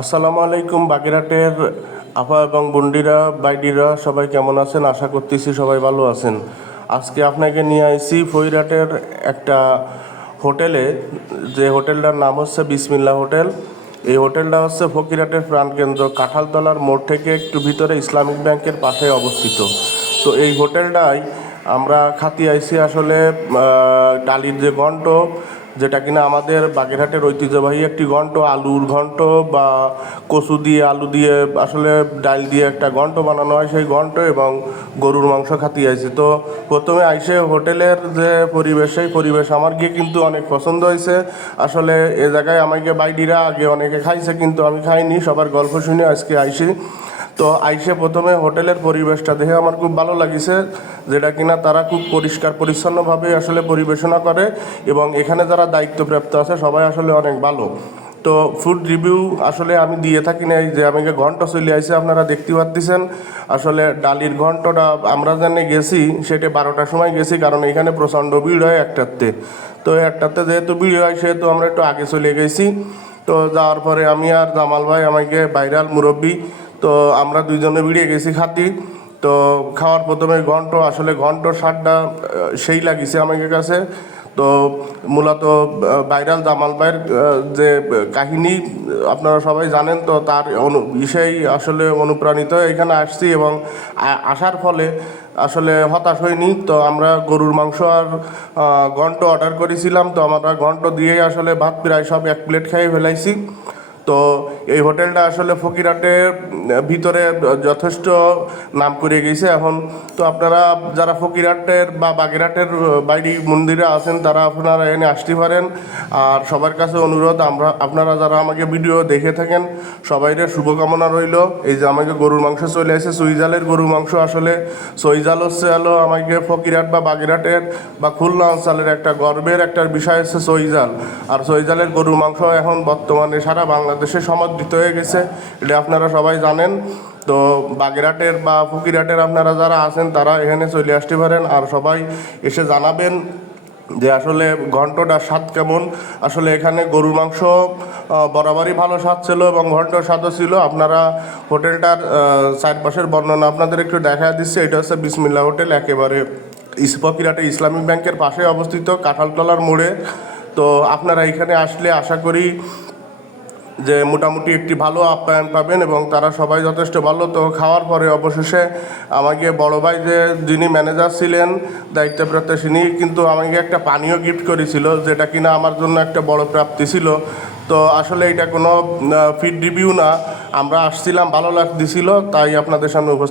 আসসালামু আলাইকুম, বাগেরহাটের আপা এবং বন্ডিরা, বাইডিরা, সবাই কেমন আছেন? আশা করতেছি সবাই ভালো আছেন। আজকে আপনাকে নিয়ে আইছি ফইরাটের একটা হোটেলে। যে হোটেলটার নাম হচ্ছে বিসমিল্লা হোটেল। এই হোটেলটা হচ্ছে ফকিরহাটের প্রাণকেন্দ্র। কাঁঠালতলার মোড় থেকে একটু ভিতরে ইসলামিক ব্যাংকের পাশে অবস্থিত। তো এই হোটেলটাই আমরা খাতি আইছি আসলে ডালির যে ঘন্ট যেটা কিনা আমাদের বাগেরহাটের ঐতিহ্যবাহী একটি ঘন্ট আলুর ঘন্ট বা কচু দিয়ে আলু দিয়ে আসলে ডাল দিয়ে একটা ঘন্ট বানানো হয় সেই ঘন্ট এবং গরুর মাংস খাতি আইছে তো প্রথমে আইসে হোটেলের যে পরিবেশ, সেই পরিবেশ আমার গিয়ে কিন্তু অনেক পছন্দ হয়েছে আসলে এ জায়গায় আমাকে বাইডিরা আগে অনেকে খাইছে, কিন্তু আমি খাইনি, সবার গল্প শুনে আজকে আইসি। তো আইসে প্রথমে হোটেলের পরিবেশটা দেখে আমার খুব ভালো লাগিছে, যেটা কিনা তারা খুব পরিষ্কার পরিচ্ছন্নভাবে আসলে পরিবেশনা করে এবং এখানে যারা দায়িত্বপ্রাপ্ত আছে সবাই আসলে অনেক ভালো। তো ফুড রিভিউ আসলে আমি দিয়ে থাকি না যে আমাকে ঘন্ট চলে আইসে আপনারা দেখতে পাচ্ছেন আসলে ডালির ঘন্টটা আমরা জানে গেছি, সেটা বারোটার সময় গেছি কারণ এখানে প্রচণ্ড ভিড় হয় একটাতে। তো একটাতে যেহেতু ভিড় হয় সেহেতু আমরা একটু আগে চলে গেছি। তো যাওয়ার পরে আমি আর জামাল ভাই আমাকে বাইরাল মুরব্বী তো আমরা দুইজনে বেরিয়ে গেছি খাতি। তো খাওয়ার প্রথমে ঘন্ট আসলে ঘন্ট আহ, সেই লাগিছে আমাকে কাছে। তো মূলত ভাইরাল জামাল ভাইয়ের যে কাহিনী আপনারা সবাই জানেন তো তার অনু বিষয়েই আসলে অনুপ্রাণিত এখানে আসছি এবং আসার ফলে আসলে হতাশ হয়নি তো আমরা গরুর মাংস আর ঘন্ট অর্ডার করেছিলাম। তো আমরা ঘন্ট দিয়েই আসলে ভাত প্রায় সব এক প্লেট খেয়ে ফেলাইছি। তো এই হোটেলটা আসলে ফকিরাটের ভিতরে যথেষ্ট নাম করে গেছে। এখন তো আপনারা যারা ফকিরাটের বা বাগেরহাটের বাইরে মন্দিরে আছেন, তারা আপনারা এনে আসতে পারেন। আর সবার কাছে অনুরোধ, আমরা, আপনারা যারা আমাকে ভিডিও দেখে থাকেন সবাইয়ের শুভকামনা রইল। এই যে আমাকে গরুর মাংস চলে আসে, সুইজালের গরুর মাংস আসলে সইজাল হচ্ছে হলো আমাকে ফকিরহাট বা বাগেরহাটের বা খুলনা অঞ্চলের একটা গর্বের একটা বিষয় হচ্ছে সইজাল। আর সইজালের গরুর মাংস এখন বর্তমানে সারা বাংলাদেশে সমাদৃত হয়ে গেছে। এটা আপনারা সবাই জানেন। তো বাগেরহাটের বা ফকিরহাটের আপনারা যারা আছেন, তারা এখানে চলে আসতে পারেন। আর সবাই এসে জানাবেন যে আসলে ঘন্টটার স্বাদ কেমন। আসলে এখানে গরুর মাংস বরাবরই ভালো স্বাদ ছিল এবং ঘন্টর স্বাদও ছিল। আপনারা হোটেলটার চারপাশের বর্ণনা আপনাদের একটু দেখা দিচ্ছে। এটা হচ্ছে বিসমিল্লা হোটেল, একেবারে ইস্পকিরাটে ইসলামিক ব্যাংকের পাশে অবস্থিত কাঁঠালতলার মোড়ে। তো আপনারা এখানে আসলে আশা করি যে মোটামুটি একটি ভালো আপ্যায়ন পাবেন এবং তারা সবাই যথেষ্ট ভালো। তো খাওয়ার পরে অবশেষে আমাকে বড় ভাই যে যিনি ম্যানেজার ছিলেন, দায়িত্বপ্রাপ্ত তিনি কিন্তু আমাকে একটা পানীয় গিফট করেছিল, যেটা কিনা আমার জন্য একটা বড় প্রাপ্তি ছিল। তো আসলে এটা কোনো ফিড রিভিউ না। আমরা আসছিলাম, ভালো লাগতেছিল তাই আপনাদের সামনে উপস্থাপন